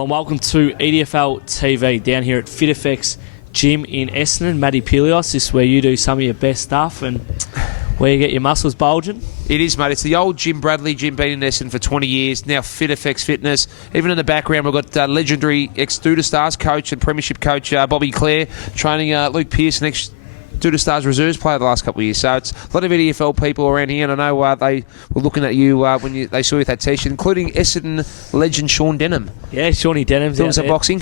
Well, and welcome to EDFL TV down here at Fitafex Gym in Essendon. Matty Pillios, this is where you do some of your best stuff and where you get your muscles bulging. It is, mate. It's the old Jim Bradley gym, been in Essendon for 20 years. Now Fitafex Fitness. Even in the background, we've got legendary ex-Duda Stars coach and premiership coach Bobby Clare training Luke Pearson, ex-Duda Stars reserves player the last couple of years. So it's a lot of EDFL people around here, and I know they were looking at you when they saw you with that t-shirt, including Essendon legend Sean Denham. Yeah, Shawnee Denham's doing out some there, boxing.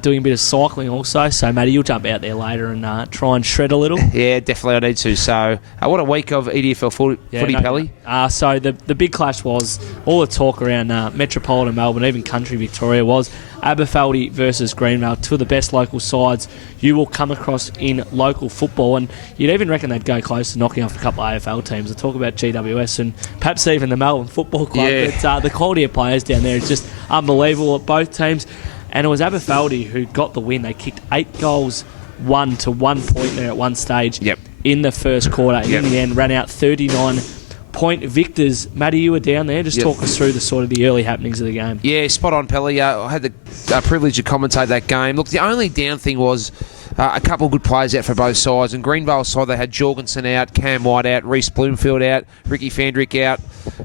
Doing a bit of cycling also. So, Matty, you'll jump out there later and try and shred a little. Yeah, definitely I need to. So, what a week of EDFL footy, Pelly. So the big clash was, all the talk around Metropolitan Melbourne, even Country Victoria, was Aberfeldy versus Greenvale, two of the best local sides you will come across in local football. And you'd even reckon they'd go close to knocking off a couple of AFL teams. I talk about GWS and perhaps even the Melbourne Football Club. Yeah. But the quality of players down there is just unbelievable at both teams. And it was Aberfeldy who got the win. They kicked 8 goals, 1 to 1 point there at one stage in the first quarter. And in the end, ran out 39-point victors. Matty, you were down there. Just talk us through the sort of the early happenings of the game. Yeah, spot on, Pelly. I had the privilege to commentate that game. Look, the only down thing was a couple of good players out for both sides. And Greenvale's side, they had Jorgensen out, Cam White out, Reece Bloomfield out, Ricky Fandrick out,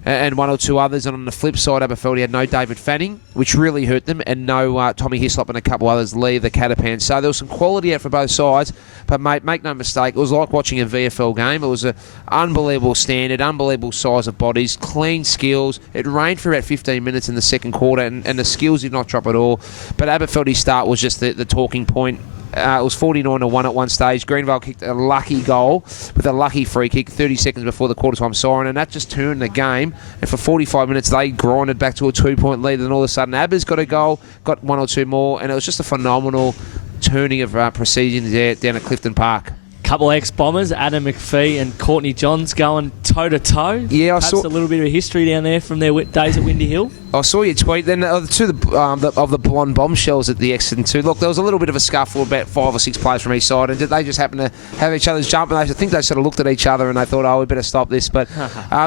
and one or two others. And on the flip side, Aberfeldy had no David Fanning, which really hurt them, and no Tommy Hislop and a couple others leave the Catapan. So there was some quality out for both sides. But, mate, make no mistake, it was like watching a VFL game. It was an unbelievable standard, unbelievable size of bodies, clean skills. It rained for about 15 minutes in the second quarter, and the skills did not drop at all. But Aberfeldy's start was just the talking point. It was 49-1 at one stage. Greenvale kicked a lucky goal with a lucky free kick 30 seconds before the quarter-time siren, and that just turned the game. And for 45 minutes, they grinded back to a 2-point lead, and all of a sudden, Abers got a goal, got one or two more, and it was just a phenomenal turning of proceedings there down at Clifton Park. Couple of ex-Bombers, Adam McPhee and Courtney Johns, going toe-to-toe. Yeah, Perhaps a little bit of history down there from their days at Windy Hill. I saw your tweet. Then two of the blonde bombshells at the Essendon too. Look, there was a little bit of a scuffle, about 5 or 6 players from each side, and they just happened to have each other's jump, and I think they sort of looked at each other and they thought, oh, we better stop this. But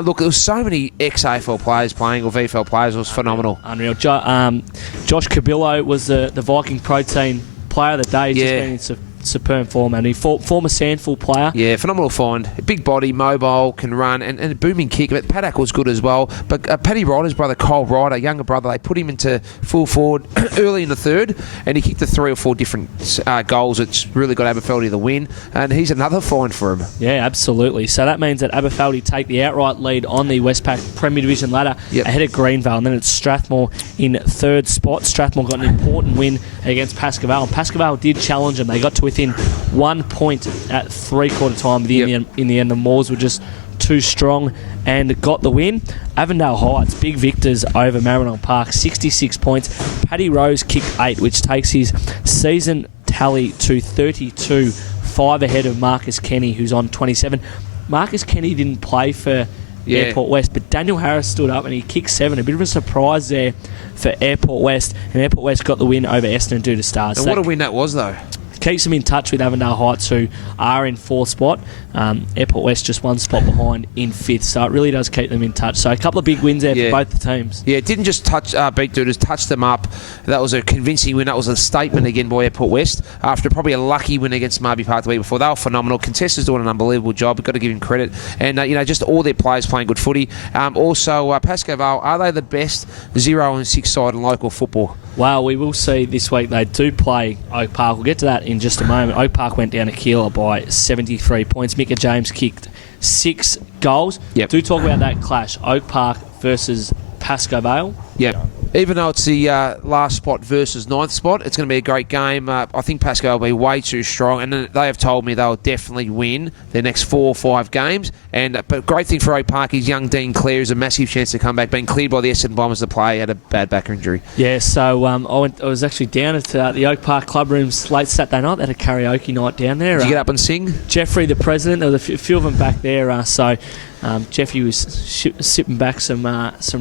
look, there was so many ex-AFL players playing, or VFL players. It was phenomenal. Unreal. Josh Cabillo was the Viking Protein Player of the Day. He's just been in superb form, and he former Sandful player. Yeah, phenomenal find. Big body, mobile, can run, and a booming kick. But Paddock was good as well. But Paddy Ryder's brother, Cole Ryder, younger brother, they put him into full forward early in the third, and he kicked the 3 or 4 different goals. It's really got Aberfeldy the win, and he's another find for him. Yeah, absolutely. So that means that Aberfeldy take the outright lead on the Westpac Premier Division ladder ahead of Greenvale, and then it's Strathmore in third spot. Strathmore got an important win against Pascoe, and Pascoe did challenge them. They got to within 1 point at three-quarter time. In the end, the Moors were just too strong and got the win. Avondale Heights, big victors over Maribyrnong Park, 66 points. Paddy Rose kicked 8, which takes his season tally to 32, 5 ahead of Marcus Kenny, who's on 27. Marcus Kenny didn't play for Airport West, but Daniel Harris stood up and he kicked 7. A bit of a surprise there for Airport West, and Airport West got the win over Essendon due to Stars. And what a win that was, though. Keeps them in touch with Avondale Heights, who are in 4th spot. Airport West just 1 spot behind in 5th, so it really does keep them in touch. So a couple of big wins there for both the teams. Yeah, it didn't just beat Dudas, touched them up. That was a convincing win. That was a statement again by Airport West after probably a lucky win against Marby Park the week before. They were phenomenal. Contessa's doing an unbelievable job. We've got to give him credit. And, just all their players playing good footy. Also, Pascoe Vale, are they the best 0 and 6 side in local football? Well, we will see this week. They do play Oak Park. We'll get to that in just a moment. Oak Park went down to Keeler by 73 points. Micah James kicked 6 goals. Do talk about that clash, Oak Park versus Pascoe Vale. Even though it's the last spot versus 9th spot, it's going to be a great game. I think Pascoe will be way too strong, and they have told me they'll definitely win their next 4 or 5 games. But great thing for Oak Park is young Dean Clare is a massive chance to come back, being cleared by the Essendon Bombers to play. He had a bad back injury. Yeah, so I was actually down at the Oak Park Club Rooms late Saturday night. They had a karaoke night down there. Did you get up and sing? Jeffrey, the president, there was a few of them back there. Jeffy was sipping back some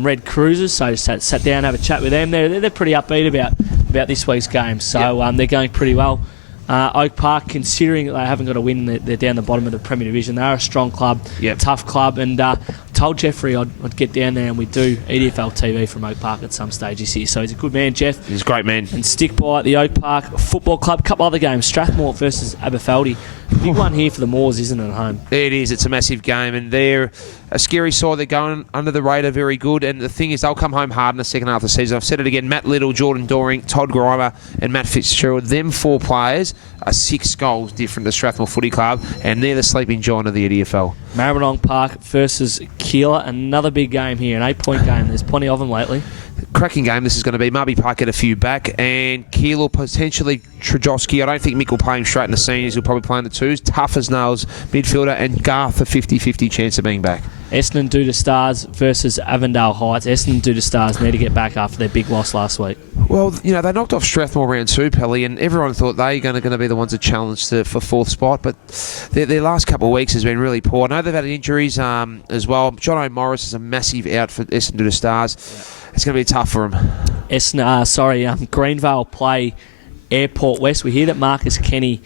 Red Cruisers, so sat down, have a chat with them. They're pretty upbeat about this week's game, so they're going pretty well. Oak Park, considering they haven't got a win, they're down the bottom of the Premier Division. They are a strong club, tough club, and told Jeffrey I'd get down there and we'd do EDFL TV from Oak Park at some stage this year. So he's a good man, Jeff. He's a great man. And stick by the Oak Park Football Club. A couple other games. Strathmore versus Aberfeldy. Big one here for the Moors, isn't it, at home? It is. It's a massive game, and they're a scary side. They're going under the radar very good, and the thing is they'll come home hard in the second half of the season. I've said it again, Matt Little, Jordan Doring, Todd Grimer and Matt Fitzgerald, them 4 players are 6 goals different to Strathmore Footy Club, and they're the sleeping giant of the EDFL. Maribyrnong Park versus Keilor. Another big game here, an 8-point game. There's plenty of them lately. Cracking game this is going to be. Murray Park get a few back, and Keilor potentially Trajowski. I don't think Mick will play him straight in the seniors. He'll probably play in the 2s. Tough as nails midfielder, and Garth a 50-50 chance of being back. Essendon Duda Stars versus Avondale Heights. Essendon Duda Stars need to get back after their big loss last week. Well, you know, they knocked off Strathmore round 2, Pelly, and everyone thought they were going to be the ones that challenged for 4th spot, but their last couple of weeks has been really poor. I know they've had injuries as well. John O'Morris is a massive out for Essendon Duda Stars. Yeah. It's going to be tough for them. Greenvale play Airport West. We hear that Marcus Kenny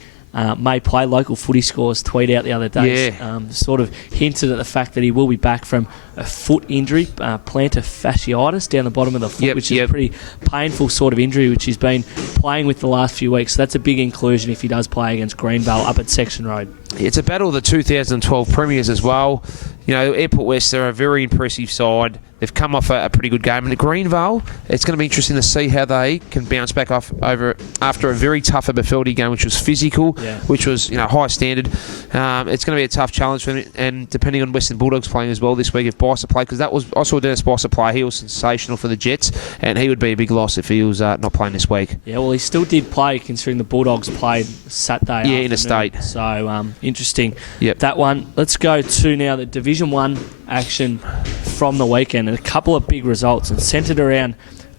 may play. Local footy scores tweet out the other day. Yeah. Sort of hinted at the fact that he will be back from a foot injury, plantar fasciitis down the bottom of the foot, which is a pretty painful sort of injury, which he's been playing with the last few weeks. So that's a big inclusion if he does play against Greenvale up at Section Road. It's a battle of the 2012 premiers as well. You know, Airport West, they're a very impressive side. They've come off a pretty good game. And at Greenvale, it's going to be interesting to see how they can bounce back off after a very tough Aberfeldy game, which was physical, which was high standard. It's going to be a tough challenge for them. And depending on Western Bulldogs playing as well this week, if Bison play, because I saw Dennis Bison play. He was sensational for the Jets, and he would be a big loss if he was not playing this week. Yeah, well, he still did play, considering the Bulldogs played Saturday afternoon. In a state. So, interesting. That one. Let's go to now the Division 1 action from the weekend, and a couple of big results, and centred around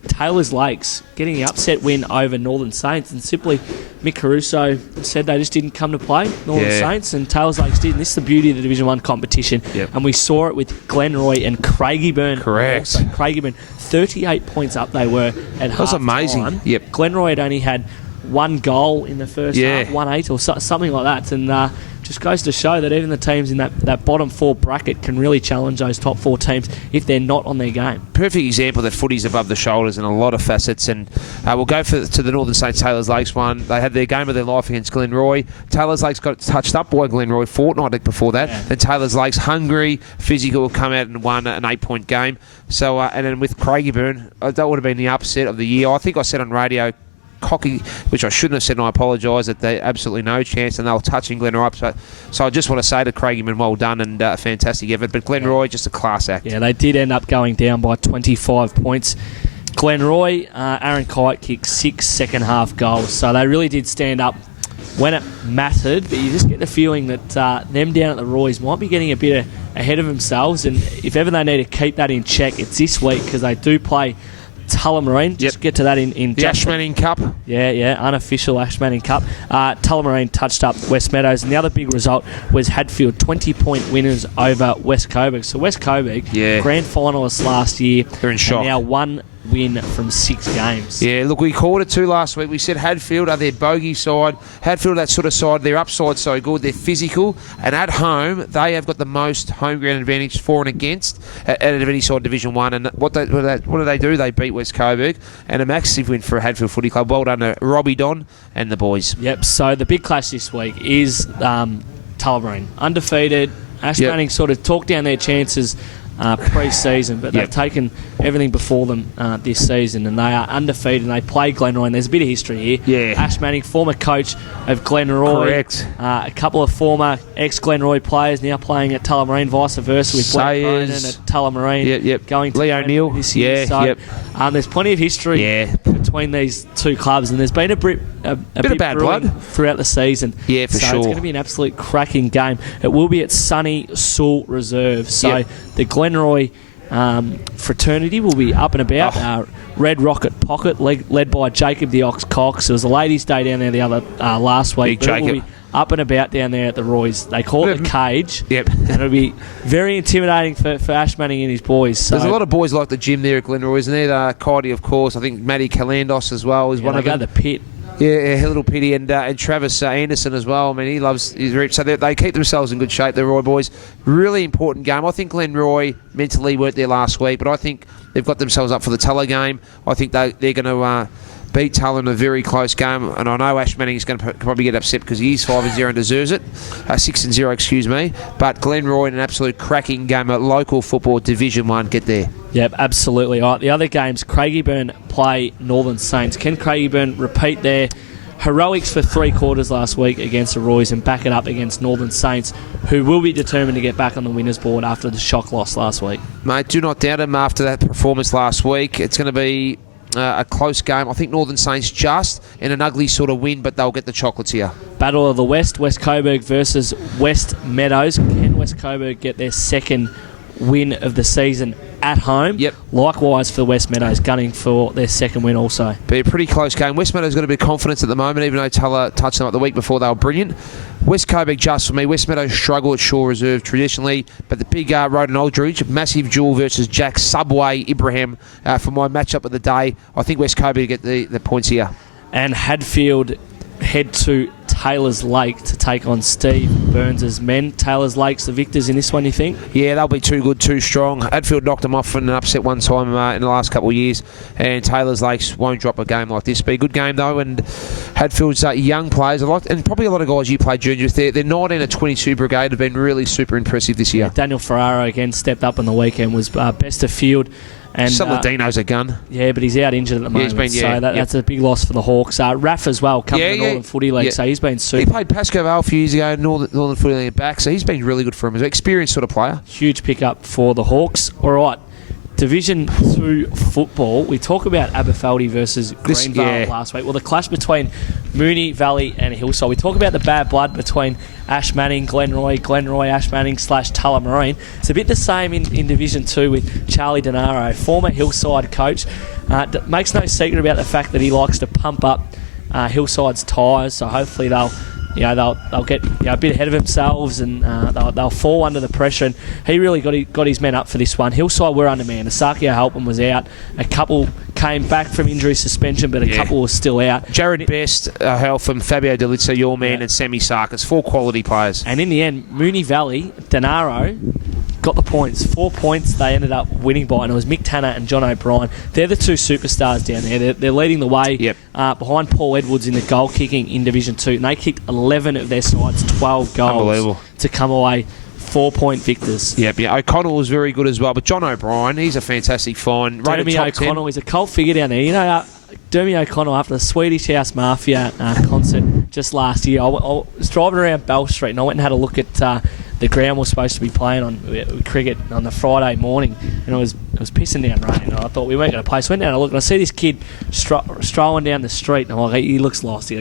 Taylor's Lakes getting the upset win over Northern Saints. And simply, Mick Caruso said they just didn't come to play, Northern Saints, and Taylor's Lakes did. And this is the beauty of the Division 1 competition. And we saw it with Glenroy and Craigieburn. Correct. Also. Craigieburn, 38 points up they were at half. That's amazing. Time. Glenroy had only had 1 goal in the first half, 1-8 or something like that. And just goes to show that even the teams in that bottom 4 bracket can really challenge those top 4 teams if they're not on their game. Perfect example that footy's above the shoulders in a lot of facets, and we'll go to the Northern Saints Taylor's Lakes one. They had their game of their life against Glenroy. Taylor's Lakes got touched up by Glenroy fortnight before that. Then Taylor's Lakes, hungry, physical, will come out and won an 8-point game. So and then with Craigieburn, that would have been the upset of the year. I think I said on radio, cocky, which I shouldn't have said, and I apologise, that they absolutely no chance, and they were touching Glenroy up. So I just want to say to Craigieburn, well done, and a fantastic effort. But Glenroy, just a class act. Yeah, they did end up going down by 25 points. Glenroy, Aaron Kite kicked 6 second half goals, so they really did stand up when it mattered. But you just get the feeling that them down at the Roys might be getting a bit ahead of themselves, and if ever they need to keep that in check, it's this week, because they do play Tullamarine. Just get to that in the Ashmanning Cup. Unofficial Ashmanning Cup. Tullamarine touched up West Meadows, and the other big result was Hadfield, 20-point winners over West Coburg. So West Coburg, grand finalists last year, they're in shock. And now 1 win from 6 games. Yeah, look, we called it too last week. We said Hadfield are their bogey side. Hadfield, that sort of side, their upside so good. They're physical, and at home they have got the most home ground advantage for and against out of any side Division 1. And what do they do? They beat West Coburg, and a massive win for Hadfield Footy Club. Well done to Robbie Don and the boys. Yep. So the big clash this week is Tullamarine, undefeated. Ashmanning sort of talked down their chances pre-season, but they've taken everything before them this season, and they are undefeated, and they play Glenroy, and there's a bit of history here. Ashmanning, former coach of Glenroy. Correct. A couple of former ex-Glenroy players now playing at Tullamarine, vice versa, with Blake Cronin at Tullamarine. Going to Lee O'Neill this year. There's plenty of history between these 2 clubs, and there's been a bit of bad blood throughout the season. Yeah, for sure. It's going to be an absolute cracking game. It will be at Sunny Sewell Reserve. So the Glenroy fraternity will be up and about. Red Rocket Pocket, led by Jacob the Ox Cox. It was a ladies' day down there the other last week. Big Jacob. It will be up and about down there at the Roys. They call it the cage. And it'll be very intimidating for Ashmanning and his boys. So. There's a lot of boys like the gym there at Glenroy, isn't there? Cody, of course. I think Matty Calandos as well is one of them. They go to the pit. Yeah, a little pity. And Travis Anderson as well. I mean, he loves his reach. So they keep themselves in good shape, the Roy boys. Really important game. I think Glen Roy mentally weren't there last week, but I think they've got themselves up for the Tulla game. I think they're going to beat Tulla in a very close game. And I know Ash Manning is going to probably get upset because he is 5-0 and deserves it. 6-0, excuse me. But Glen Roy in an absolute cracking game at local football, Division 1. Get there. Yep, absolutely. All right, the other games, Craigieburn play Northern Saints. Can Craigieburn repeat their heroics for 3 quarters last week against the Roys and back it up against Northern Saints, who will be determined to get back on the winners board after the shock loss last week? Mate, do not doubt him after that performance last week. It's going to be a close game. I think Northern Saints just in an ugly sort of win, but they'll get the chocolates here. Battle of the West, West Coburg versus West Meadows. Can West Coburg get their second win of the season at home? Yep. Likewise for West Meadows, gunning for their second win also. Be a pretty close game. West Meadows got a bit of confidence at the moment, even though Tulla touched them up the week before. They were brilliant. West Coburg, just for me. West Meadows struggle at Shore Reserve traditionally, but the big road in Aldridge, massive duel versus Jack Subway Ibrahim for my matchup of the day. I think West Coburg get the points here. And Hadfield head to Taylor's Lake to take on Steve Burns' men. Taylor's Lake's the victors in this one, you think? Yeah, they'll be too good, too strong. Hadfield knocked them off in an upset one time in the last couple of years, and Taylor's Lakes won't drop a game like this. Be a good game, though, and Hadfield's young players, and probably a lot of guys you played juniors, their 19 and 22 brigade have been really super impressive this year. Yeah, Daniel Ferraro again stepped up on the weekend, was best of field. And Saladino's a gun. Yeah, but he's out injured at the moment, that's a big loss for the Hawks. Raff as well, coming to Northern Footy League, so he's been super. He played Pascoe Vale a few years ago, Northern Footy League back, so he's been really good for him as an experienced sort of player. Huge pickup for the Hawks. All right, Division 2 football. We talk about Aberfeldy versus Greenvale last week. Well, the clash between Moonee Valley and Hillside. We talk about the bad blood between Ash Manning, Glenroy, Ash Manning / Tullamarine. It's a bit the same in Division 2 with Charlie Denaro, former Hillside coach. Makes no secret about the fact that he likes to pump up Hillside's tyres, so hopefully they'll get a bit ahead of themselves and they'll fall under the pressure. And he really got his men up for this one. Hillside were undermanned. Asakio Halpin was out. A couple came back from injury suspension, but a couple were still out. Jared Best, Halpin, Fabio Delizza, your man, and Sammy Sarkis, 4 quality players. And in the end, Moonee Valley, Denaro got the points. 4 points they ended up winning by, and it was Mick Tanner and John O'Brien. They're the 2 superstars down there. They're leading the way behind Paul Edwards in the goal kicking in Division 2, and they kicked 11 of their side's 12 goals to come away 4-point victors. O'Connell was very good as well, but John O'Brien, he's a fantastic find. Dermy O'Connell is a cult figure down there. You know, Dermy O'Connell, after the Swedish House Mafia concert just last year, I was driving around Bell Street and I went and had a look at the ground we're supposed to be playing on cricket on the Friday morning, and it was pissing down rain. And I thought we weren't going to play, so I went down and looked, and I see this kid strolling down the street, and I'm like, he looks lost.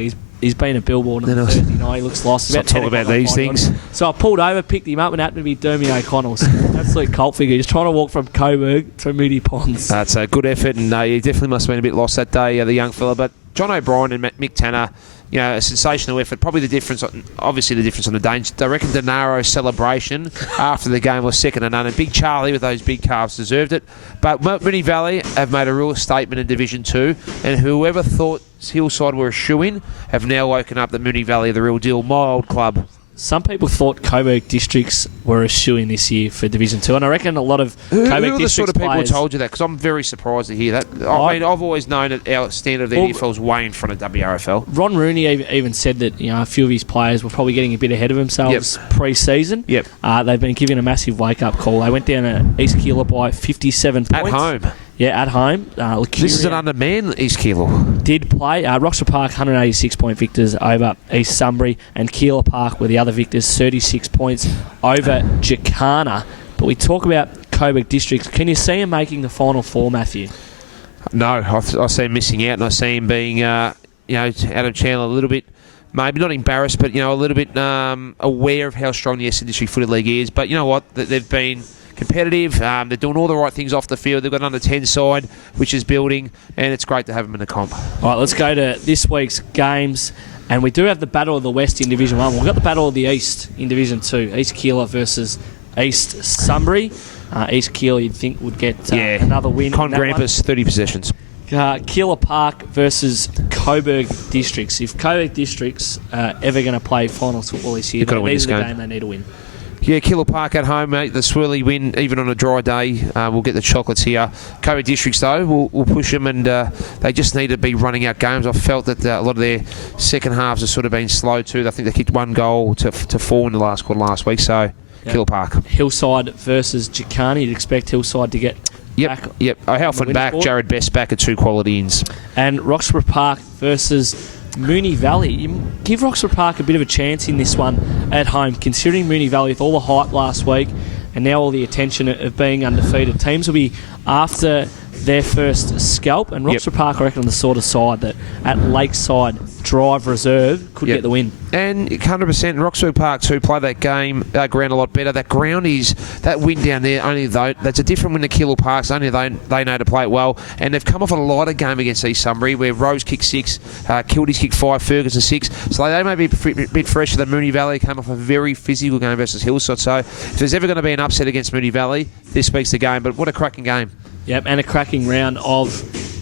He's been a billboard on the Thursday night. He looks lost. Let's not talk about these things. So I pulled over, picked him up, and it happened to be Dermy O'Connell. So absolute cult figure. He's trying to walk from Coburg to Moody Ponds. That's a good effort, and he definitely must have been a bit lost that day, the young fella. But John O'Brien and Mick Tanner, a sensational effort. Probably the difference, obviously the difference on the Danes. I reckon Denaro's celebration after the game was second to none. And Big Charlie with those big calves deserved it. But Moonee Valley have made a real statement in Division 2, and whoever thought Hillside were a shoo-in have now woken up that Moonee Valley are the real deal. My old club. Some people thought Coburg districts were a shoo-in this year for Division 2, and I reckon a lot of Coburg districts who are the sort of people players, who told you that? Because I'm very surprised to hear that. I mean, I've always known that our standard of the EDFL is way in front of WRFL. Ron Rooney even said that a few of his players were probably getting a bit ahead of themselves pre-season. They've been given a massive wake-up call. They went down to East Keilor by 57 points. At home. Yeah, at home. This is an undermanned East Keilor. Did play. Roxburgh Park, 186-point victors over East Sunbury, and Keilor Park were the other victors, 36 points over Jacana. But we talk about Coburg districts. Can you see him making the Final Four, Matthew? No, I see him missing out, and I see him being, Adam Chandler a little bit, maybe not embarrassed, but a little bit aware of how strong the Essendon District Footy League is. But you know what? They've been competitive. They're doing all the right things off the field. They've got an under 10 side, which is building, and it's great to have them in the comp. All right, let's go to this week's games. And we do have the Battle of the West in Division 1. We've got the Battle of the East in Division 2. East Keilor versus East Sunbury. East Keilor, you'd think, would get another win. Con Grampus, 30 possessions. Keeler Park versus Coburg Districts. If Coburg Districts are ever going to play finals football this year, these are the game they need to win. Yeah, Keeler Park at home, mate. The swirly win, even on a dry day. We'll get the chocolates here. Coburg Districts, though, we'll push them, and they just need to be running out games. I felt that a lot of their second halves have sort of been slow too. I think they kicked 1 goal to 4 in the last quarter last week. So, Keeler Park. Hillside versus Jacani. You'd expect Hillside to get back. Yep. O'Halford back. Board. Jared Best back at 2 quality ins. And Roxburgh Park versus Moonee Valley. You give Roxburgh Park a bit of a chance in this one at home, considering Moonee Valley with all the hype last week and now all the attention of being undefeated. Teams will be after their first scalp, and Roxburgh Park, I reckon, on the sort of side that at Lakeside Drive Reserve could get the win. And 100%, Roxburgh Park too play that ground a lot better. That ground that wind down there, only though that's a different wind to Keeler Parks. Only they know to play it well, and they've come off a lighter game against East Sunbury where Rose kicked 6, Kildy's kicked 5, Ferguson 6. So they may be a bit fresher than Moonee Valley. Came off a very physical game versus Hillside. So if there's ever going to be an upset against Moonee Valley, this week's the game. But what a cracking game! Yep, and a cracking round of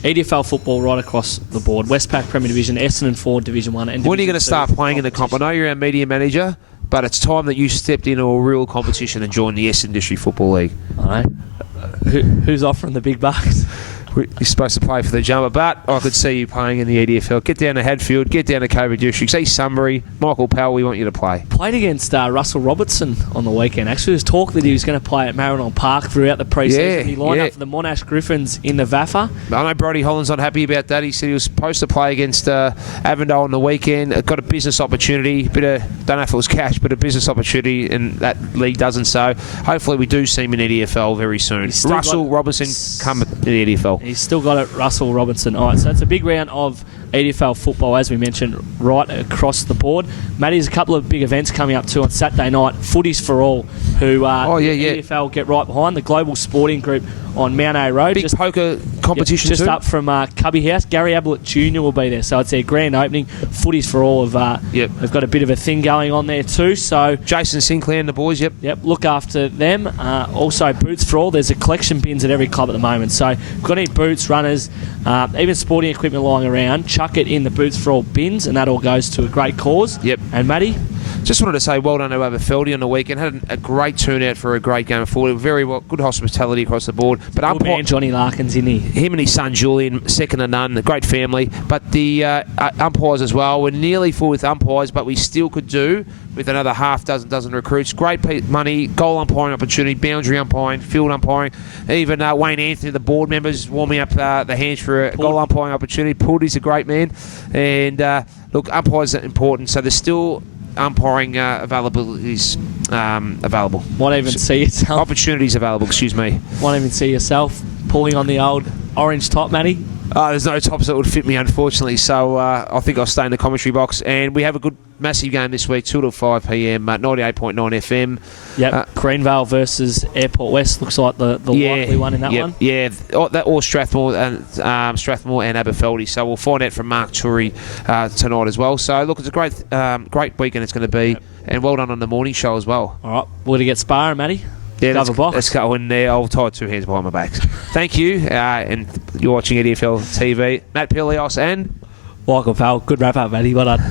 EDFL football right across the board. Westpac Premier Division, Essendon 4 Division 1. And when are you going to start playing in the comp? I know you're our media manager, but it's time that you stepped into a real competition and joined the Essendon District Football League. I know. Who's offering the big bucks? You're supposed to play for the jumper, but I could see you playing in the EDFL. Get down to Hadfield, get down to Coburg Districts, East Sunbury, Michael Powell, we want you to play. Played against Russell Robertson on the weekend. Actually, there's talk that he was going to play at Maribyrnong Park throughout the pre-season. He lined up for the Monash Griffins in the VAFA. I know Brody Holland's not happy about that. He said he was supposed to play against Avondale on the weekend. Got a business opportunity, don't know if it was cash, but a business opportunity, and that league doesn't. So hopefully we do see him in EDFL very soon. Russell Robertson come to the EDFL. He's still got it, Russell Robinson. All right, so it's a big round of EDFL football, as we mentioned, right across the board. Matty, there's a couple of big events coming up too on Saturday night. Footies for All, who EDFL get right behind. The Global Sporting Group on Mount A Road. Big poker competition just too. up from Cubby House. Gary Ablett Jr. will be there, so it's their grand opening. Footies for All they've got a bit of a thing going on there too. So Jason Sinclair and the boys, look after them. Also Boots for All. There's a collection bins at every club at the moment, so if you've got any boots, runners, even sporting equipment lying around, chuck it in the Boots for All bins, and that all goes to a great cause. And Matty, just wanted to say well done to Aberfeldy on the weekend. Had a great turnout for a great game of footy. Very well, good hospitality across the board. But man Johnny Larkins in here. Him and his son Julian, second to none. A great family. But the umpires as well. We're nearly full with umpires, but we still could do with another dozen recruits. Great money, goal umpiring opportunity, boundary umpiring, field umpiring. Even Wayne Anthony, the board members, warming up the hands for a goal umpiring opportunity. Pooty's a great man. And look, umpires are important. So there's still umpiring availabilities available. Might even see yourself. Opportunities available, excuse me. Might even see yourself pulling on the old orange top, Matty. There's no tops that would fit me, unfortunately, so I think I'll stay in the commentary box. And we have a good, massive game this week, 2 to 5 p.m, 98.9 FM. Greenvale versus Airport West looks like the likely one in that one. Yeah, or Strathmore and Aberfeldy. So we'll find out from Mark Turi tonight as well. So look, it's a great weekend it's going to be, and well done on the morning show as well. All right, we're going to get sparring, Matty. Yeah, let's go in there. I'll tie 2 hands behind my back. Thank you, and you're watching EDFL TV. Matt Pillios and Michael Powell. Good wrap up, Matty. Well done.